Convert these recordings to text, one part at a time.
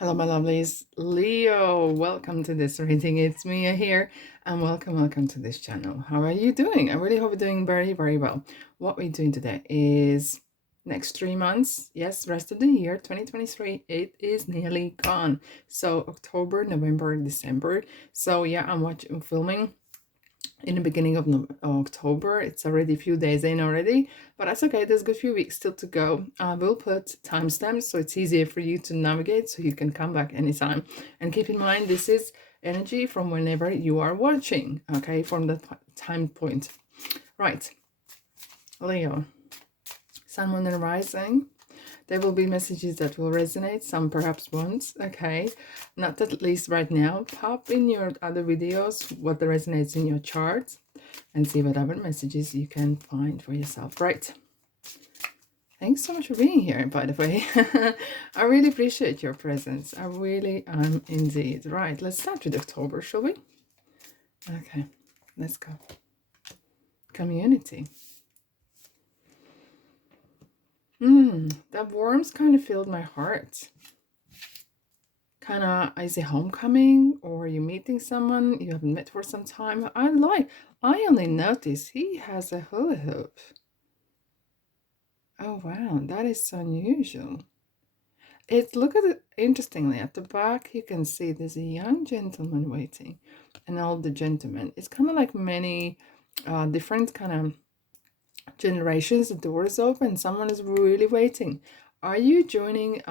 Hello, my lovelies. Leo, welcome to this reading. It's Mia here, and welcome to this channel. How are you doing? I really hope you're doing very, very well. What we're doing today is next 3 months, yes, rest of the year, 2023, it is nearly gone. So October, November, December. So yeah, I'm filming in the beginning of October. It's already a few days in already, but that's okay. There's a good few weeks still to go. I will put timestamps so it's easier for you to navigate so you can come back anytime. And keep in mind, this is energy from whenever you are watching, okay, from the time point. Right, Leo, Sun, Moon, and Rising. There will be messages that will resonate, some perhaps won't, okay? Not at least right now. Pop in your other videos what resonates in your chart and see what other messages you can find for yourself. Right. Thanks so much for being here, by the way. I really appreciate your presence. I really am indeed. Right, let's start with October, shall we? Okay, let's go. Community. That warmth kind of filled my heart. Kind of, is it homecoming or you meeting someone you haven't met for some time? I only noticed he has a hula hoop. Oh wow, that is so unusual. Look at it interestingly at the back. You can see there's a young gentleman waiting, an older gentleman. It's kind of like many different kind of generations. The door is open. Someone is really waiting. Are you joining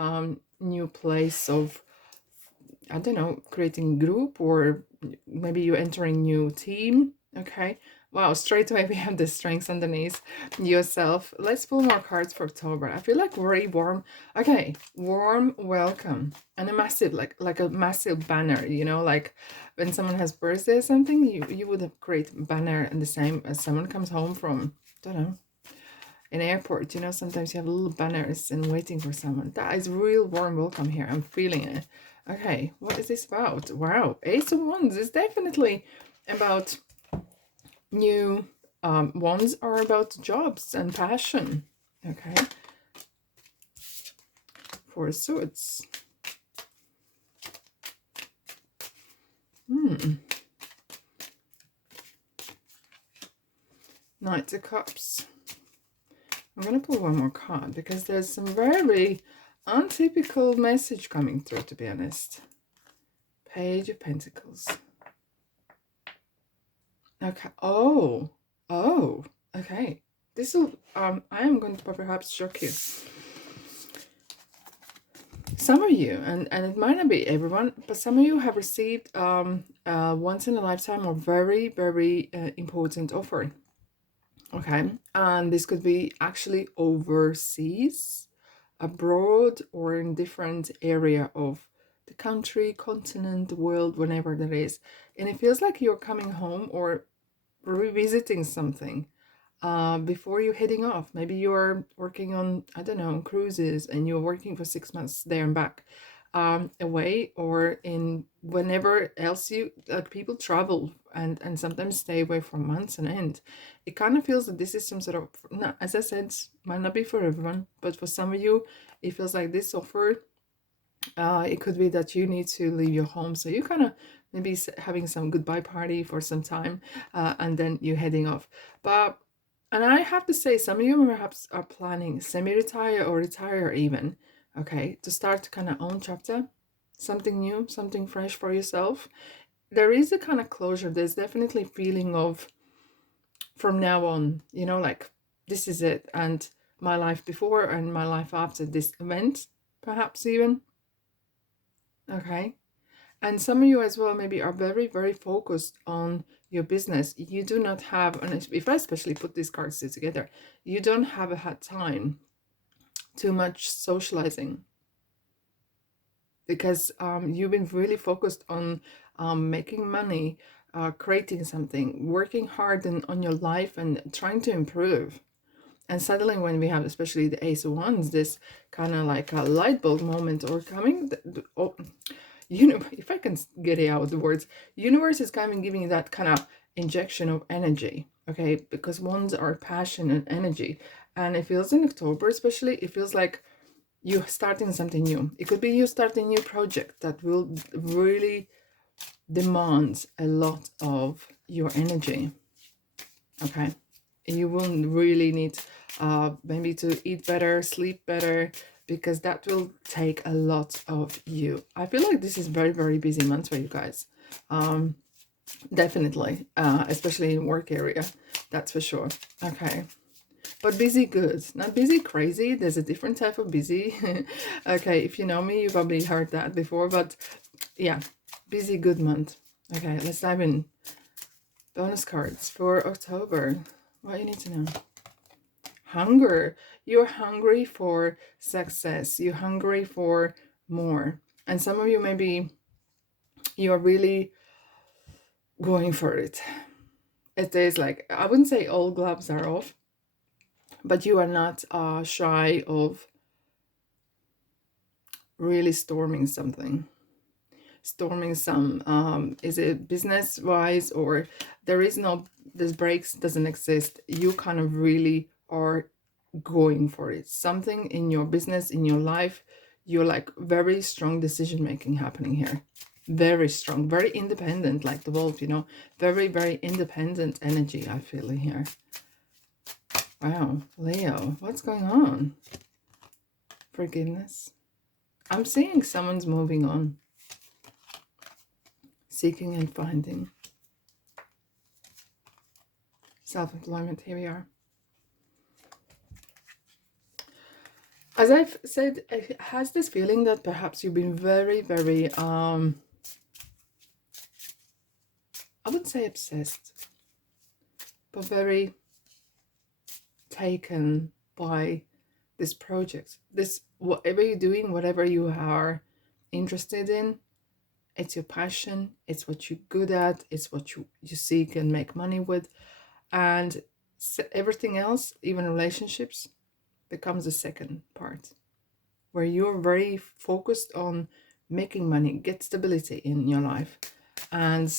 new place of, I don't know, creating group, or maybe you're entering new team? Okay. Wow, straight away we have the strengths underneath yourself. Let's pull more cards for October. I feel like very warm. Okay, warm welcome. And a massive, like a massive banner, you know, like when someone has birthday or something, you would have create banner, and the same as someone comes home from, I don't know, an airport, you know, sometimes you have little banners and waiting for someone. That is real warm welcome here. I'm feeling it. Okay, what is this about? Wow, Ace of Wands is definitely about new wands are about jobs and passion. Okay, Four of Swords. Knight of Cups. I'm going to pull one more card because there's some very untypical message coming through, to be honest. Page of Pentacles. Okay. Oh, okay. This will, I am going to perhaps shock you. Some of you, and it might not be everyone, but some of you have received once in a lifetime or very important offer. Okay. And this could be actually overseas, abroad, or in different area of the country, continent, the world, whenever that is. And it feels like you're coming home or revisiting something before you're heading off. Maybe you're working on, I don't know, on cruises, and you're working for 6 months there and back away, or in whenever else you, like, people travel and sometimes stay away for months and end. It kind of feels that this is some sort of, no, as I said, might not be for everyone, but for some of you it feels like this offer, it could be that you need to leave your home, so you kind of maybe having some goodbye party for some time, and then you're heading off. But, and I have to say, some of you perhaps are planning semi-retire or retire even, okay, to start kind of own chapter, something new, something fresh for yourself. There is a kind of closure. There's definitely feeling of, from now on, you know, like, this is it, and my life before and my life after this event, perhaps even. Okay. And some of you as well maybe are very focused on your business. You do not have, and if I especially put these cards together, you don't have had time too much socializing, because you've been really focused on making money, creating something, working hard on your life and trying to improve. And suddenly when we have especially the Ace of Wands, this kind of like a light bulb moment or coming, oh, you know, if I can get it out the words, universe is kind of giving you that kind of injection of energy, okay? Because wands are passion and energy, and it feels in October especially, it feels like you starting something new. It could be you starting a new project that will really demand a lot of your energy. Okay, you will really need maybe to eat better, sleep better, because that will take a lot of you. I feel like this is very, very busy month for you guys. Definitely, especially in work area, that's for sure. Okay, but busy good, not busy crazy. There's a different type of busy. Okay, if you know me, you probably heard that before, but yeah, busy good month. Okay, let's dive in. Bonus cards for October. What you need to know. Hunger. You're hungry for success. You're hungry for more. And some of you, maybe you're really going for it. It is like, I wouldn't say all gloves are off, but you are not shy of really storming something. Storming some, is it business wise, or there is no, this breaks doesn't exist. You kind of really are going for it. Something in your business, in your life, you're like very strong decision making happening here. Very strong, very independent, like the wolf, you know, very, very independent energy I feel in here. Wow, Leo, what's going on? Forgiveness. I'm seeing someone's moving on. Seeking and finding. Self-employment, here we are. As I've said, it has this feeling that perhaps you've been very, very, I wouldn't say obsessed, but very taken by this project. This, whatever you're doing, whatever you are interested in, it's your passion, it's what you're good at, it's what you seek and make money with. And everything else, even relationships, becomes a second part, where you're very focused on making money, get stability in your life. And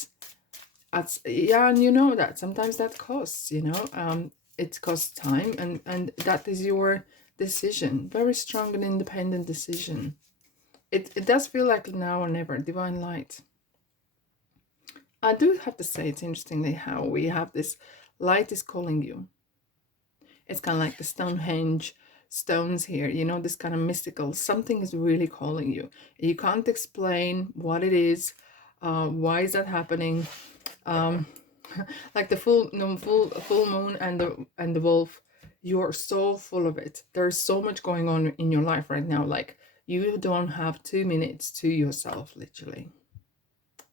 yeah, and you know that sometimes that costs, you know, it costs time, and that is your decision, very strong and independent decision. It does feel like now or never, divine light. I do have to say, it's interestingly how we have this light is calling you. It's kind of like the Stonehenge stones here, you know, this kind of mystical, something is really calling you. You can't explain what it is, why is that happening. Like the full moon and the wolf, you're so full of it. There's so much going on in your life right now, like you don't have 2 minutes to yourself, literally.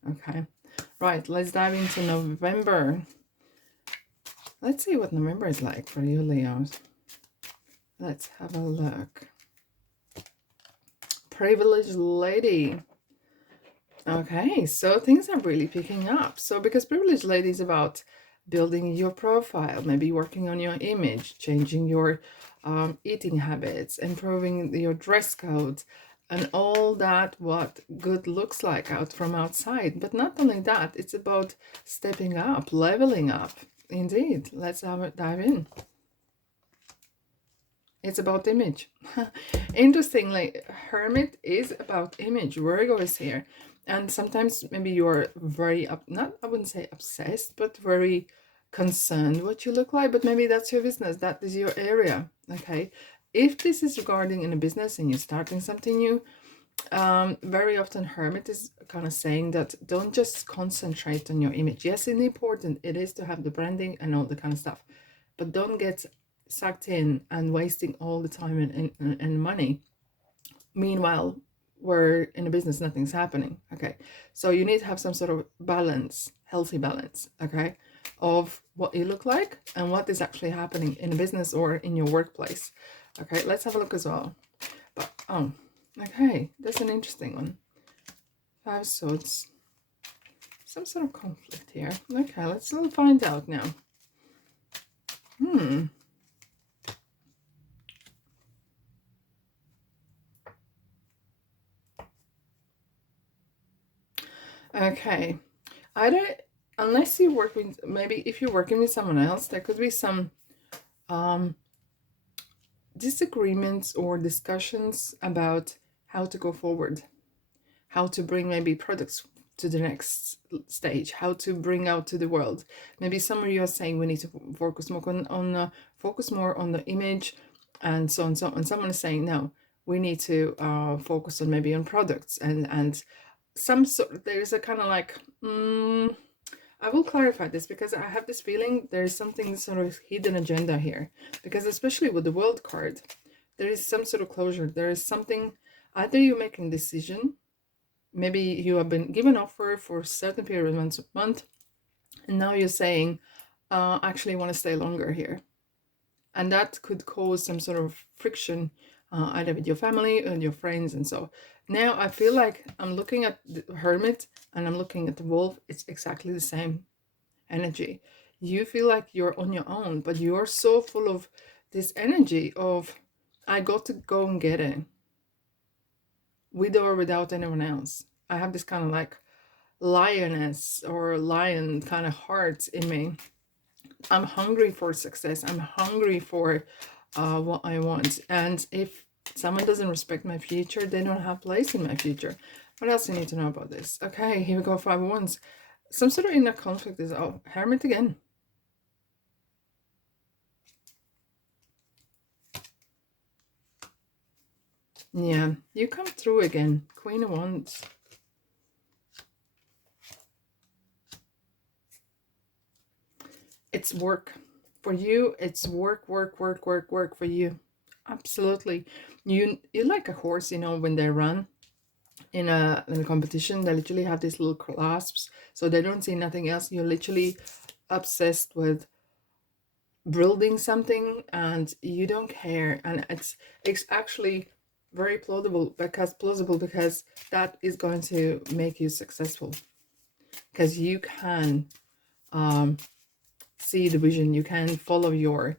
Okay, right, let's dive into November. Let's see what November is like for you, Leos. Let's have a look. Privileged lady. Okay, so things are really picking up. So because privileged lady is about building your profile, maybe working on your image, changing your eating habits, improving your dress code, and all that, what good looks like out from outside. But not only that, it's about stepping up, leveling up. Indeed, let's dive in. It's about image. Interestingly, Hermit is about image. Virgo is here. And sometimes maybe you're very, not, I wouldn't say obsessed, but very concerned what you look like. But maybe that's your business. That is your area. Okay. If this is regarding in a business and you're starting something new, very often Hermit is kind of saying that don't just concentrate on your image. Yes, it's important. It is to have the branding and all the kind of stuff. But don't get sucked in and wasting all the time and money. Meanwhile, we're in a business, nothing's happening. Okay, so you need to have some sort of balance, healthy balance, okay, of what you look like and what is actually happening in a business or in your workplace. Okay, let's have a look as well. But okay, that's an interesting one. 5 swords, some sort of conflict here. Okay, let's find out now. Okay, I don't, unless you work with, maybe if you're working with someone else, there could be some disagreements or discussions about how to go forward, how to bring maybe products to the next stage, how to bring out to the world. Maybe some of you are saying we need to focus more focus more on the image, and so on. So and someone is saying no, we need to focus on maybe on products, and some sort. There is a kind of like. I will clarify this because I have this feeling there is something sort of hidden agenda here. Because especially with the world card, there is some sort of closure. There is something, either you're making a decision, maybe you have been given offer for a certain period of month, and now you're saying, actually I want to stay longer here. And that could cause some sort of friction, either with your family and your friends. And so now I feel like I'm looking at the hermit and I'm looking at the wolf. It's exactly the same energy. You feel like you're on your own, but you're so full of this energy of, I got to go and get it, with or without anyone else. I have this kind of like lioness or lion kind of heart in me. I'm hungry for success. I'm hungry for what I want. And if someone doesn't respect my future, they don't have place in my future. What else do you need to know about this? Okay, here we go. 5 of Wands. Some sort of inner conflict is, oh, hermit again. Yeah, you come through again. Queen of Wands. It's work. For you, it's work for you. Absolutely. You're like a horse, when they run in a competition. They literally have these little clasps, so they don't see nothing else. You're literally obsessed with building something, and you don't care. And it's actually very plausible because that is going to make you successful, because you can see the vision, you can follow your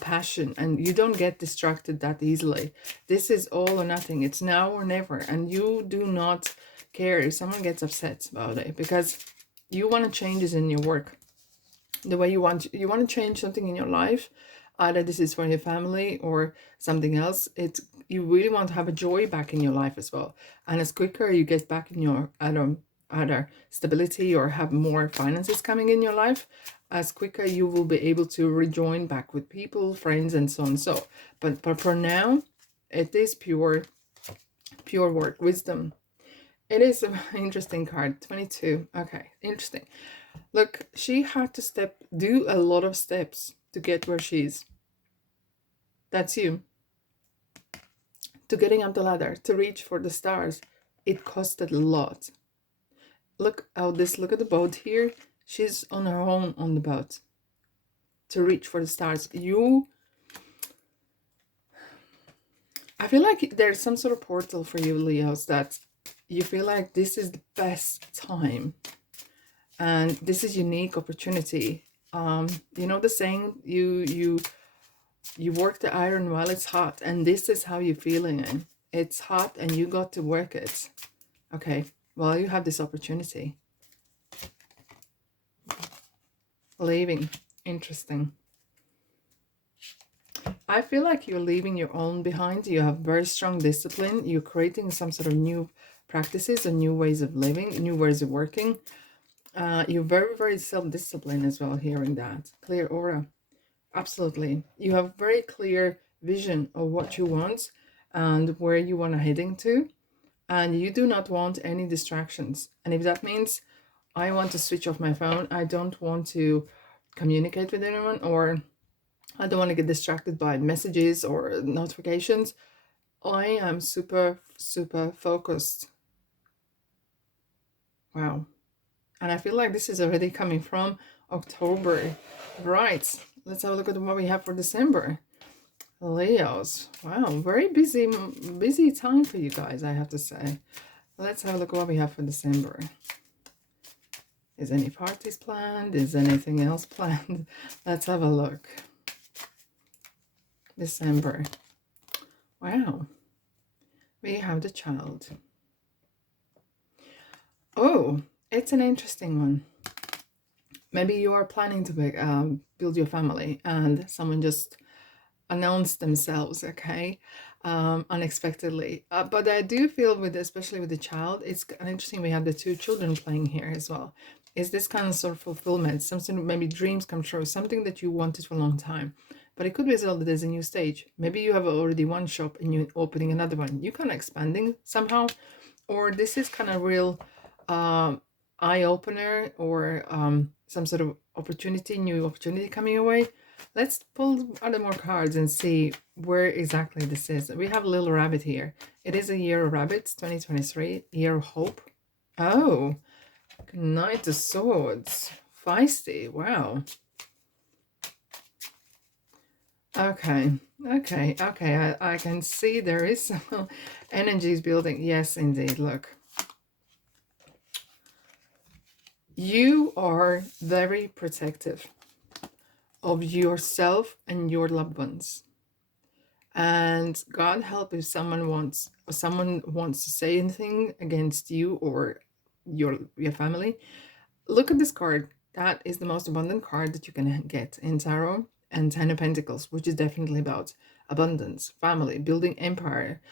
passion, and you don't get distracted that easily. This is all or nothing. It's now or never, and you do not care if someone gets upset about it, because you want to changes in your work, the way you want to change something in your life. Either this is for your family or something else. You really want to have a joy back in your life as well. And as quicker you get back in your either stability or have more finances coming in your life, as quicker you will be able to rejoin back with people, friends, and so on. So, but for now, it is pure work, wisdom. It is an interesting card. 22. Okay, interesting. Look, she had to do a lot of steps to get where she is. That's you. To getting up the ladder, to reach for the stars, it costed a lot. Look at the boat here. She's on her own on the boat to reach for the stars. I feel like there's some sort of portal for you, Leos, that you feel like this is the best time. And this is unique opportunity. The saying, you work the iron while it's hot, and this is how you're feeling it. It's hot and you got to work it. Okay, well, you have this opportunity. Leaving. Interesting. I feel like you're leaving your own behind. You have very strong discipline. You're creating some sort of new practices and new ways of living, new ways of working. You're very, very self-disciplined as well, hearing that. Clear aura. Absolutely. You have very clear vision of what you want and where you want to heading to. And you do not want any distractions. And if that means I want to switch off my phone, I don't want to communicate with anyone, or I don't want to get distracted by messages or notifications, I am super, super focused. Wow. And I feel like this is already coming from October. Right. Let's have a look at what we have for December. Leos. Wow, very busy time for you guys, I have to say. Let's have a look at what we have for December. Is any parties planned? Is anything else planned? Let's have a look. December. Wow. We have the Child. Oh, it's an interesting one. Maybe you are planning to build your family, and someone just announce themselves, okay, unexpectedly. But I do feel with, especially with the child, it's interesting. We have the two children playing here as well. Is this kind of sort of fulfillment, something, maybe dreams come true, something that you wanted for a long time. But it could be as well that there's a new stage. Maybe you have already one shop and you're opening another one. You're kind of expanding somehow, or this is kind of real um, eye opener, or some sort of opportunity, new opportunity coming your way. Let's pull other more cards and see where exactly this is. We have a little rabbit here. It is a year of rabbits, 2023, year of hope. Oh, Knight of Swords. Feisty. Wow. Okay. Okay. I can see there is some energies building. Yes, indeed. Look. You are very protective of yourself and your loved ones. And God help if someone wants to say anything against you or your family. Look at this card. That is the most abundant card that you can get in tarot, and Ten of Pentacles, which is definitely about abundance, family, building empire,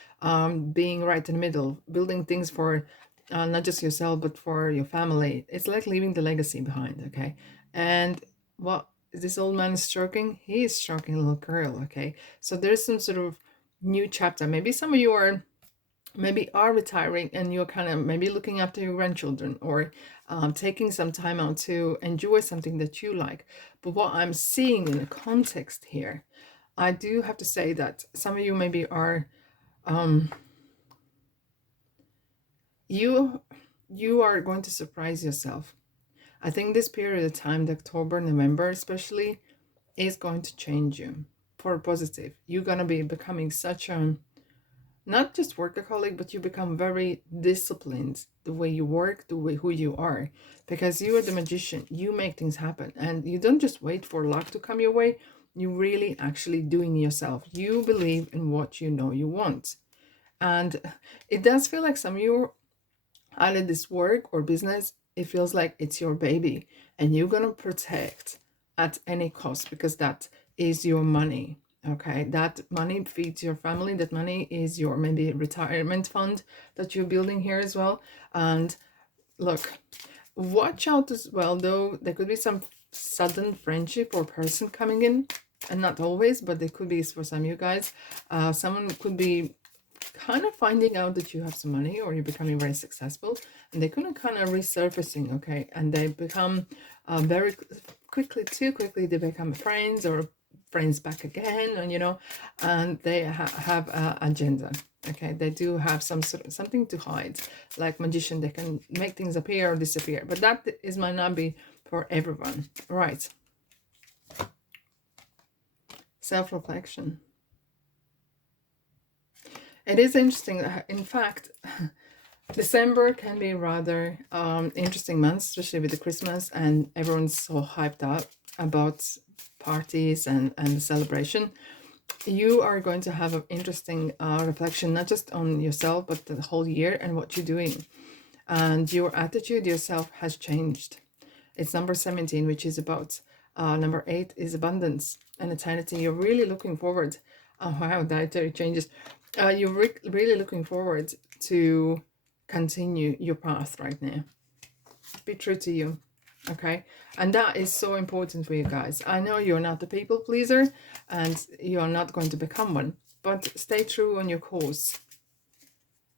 being right in the middle, building things for not just yourself but for your family. It's like leaving the legacy behind, okay? And what is this old man stroking? He is stroking a little girl, okay? So there's some sort of new chapter. Maybe some of you are maybe are retiring and you're kind of maybe looking after your grandchildren, or taking some time out to enjoy something that you like. But what I'm seeing in the context here, I do have to say that some of you maybe are you you are going to surprise yourself. I think this period of time, the October, November especially, is going to change you for positive. You're going to be becoming such a, not just workaholic, but you become very disciplined the way you work, the way who you are, because you are the magician. You make things happen, and you don't just wait for luck to come your way. You really actually doing yourself. You believe in what you know you want, and it does feel like some of you, either this work or business, it feels like it's your baby, and you're gonna protect at any cost because that is your money. Okay, that money feeds your family. That money is your maybe retirement fund that you're building here as well. And look, watch out as well, though. There could be some sudden friendship or person coming in, and not always, but there could be for some of you guys. Someone could be kind of finding out that you have some money or you're becoming very successful, and they're gonna kind of resurfacing, okay, and they become very quickly, too quickly, they become friends or friends back again, and and they have a agenda. Okay, they do have some sort of something to hide, like magician. They can make things appear or disappear, but that is might not be for everyone. Right. Self-reflection. It is interesting. In fact, December can be rather interesting month, especially with the Christmas, and everyone's so hyped up about parties and the celebration. You are going to have an interesting reflection, not just on yourself, but the whole year and what you're doing. And your attitude yourself has changed. It's number 17, which is about number 8 is abundance and eternity. You're really looking forward. Oh, wow, dietary changes. You're really looking forward to continue your path right now. Be true to you, okay? And that is so important for you guys. I know you're not a people pleaser and you're not going to become one, but stay true on your course.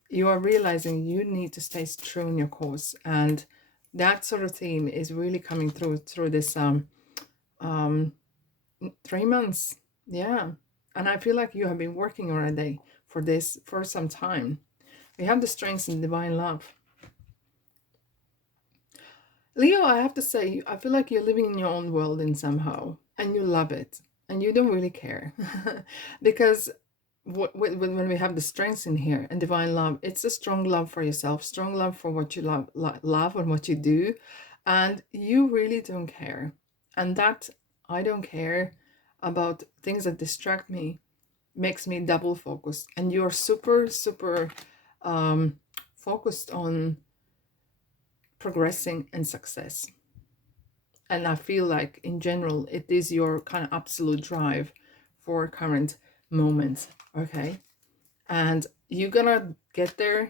You are realizing you need to stay true on your course, and that sort of theme is really coming through this 3 months. Yeah. And I feel like you have been working already for this for some time. We have the strengths in divine love. Leo, I have to say, I feel like you're living in your own world in somehow, and you love it, and you don't really care. Because when we have the strengths in here and divine love, it's a strong love for yourself, strong love for what you love and what you do, and you really don't care. And that I don't care about things that distract me makes me double focused, and you're super focused on progressing and success. And I feel like in general it is your kind of absolute drive for current moments, okay? And you're gonna get there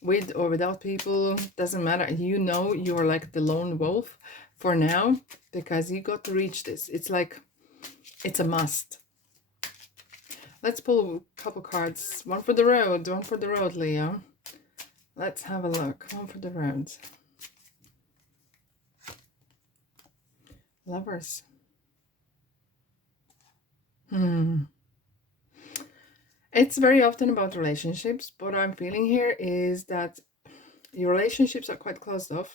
with or without people, doesn't matter. You know you're like the lone wolf for now, because you got to reach this. It's like, it's a must. Let's pull a couple cards. One for the road, one for the road, Leo. Let's have a look. One for the road. Lovers. It's very often about relationships. What I'm feeling here is that your relationships are quite closed off,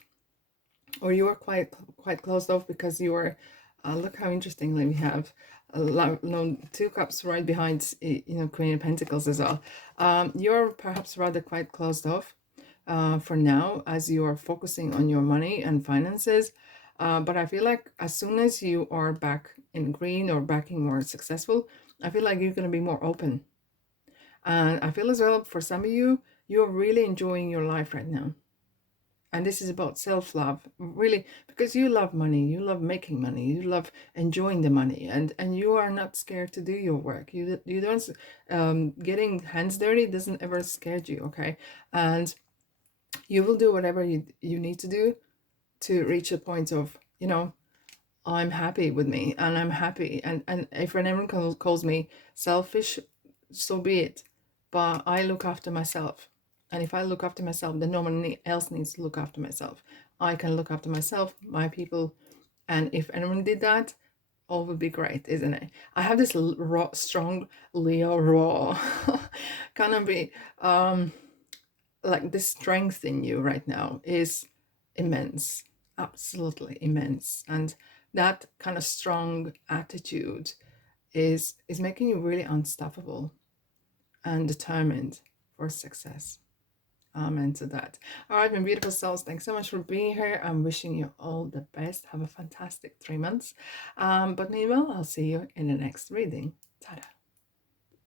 or you are quite closed off because you are. Look how interestingly we have two cups right behind, Queen of Pentacles as well. You're perhaps rather quite closed off for now, as you are focusing on your money and finances. But I feel like as soon as you are back in green or backing more successful, I feel like you're going to be more open. And I feel as well, for some of you, you're really enjoying your life right now. And this is about self-love, really, because you love money, you love making money, you love enjoying the money, and you are not scared to do your work. You don't, getting hands dirty doesn't ever scare you, okay? And you will do whatever you need to do to reach a point of, I'm happy with me, and I'm happy. And if anyone calls me selfish, so be it. But I look after myself. And if I look after myself, then no one else needs to look after myself. I can look after myself, my people. And if anyone did that, all would be great, isn't it? I have this raw, strong Leo raw kind of be like the strength in you right now is immense, absolutely immense. And that kind of strong attitude is making you really unstoppable and determined for success. Amen to that. All right, my beautiful souls, thanks so much for being here. I'm wishing you all the best. Have a fantastic 3 months. But meanwhile, I'll see you in the next reading. Ta-da.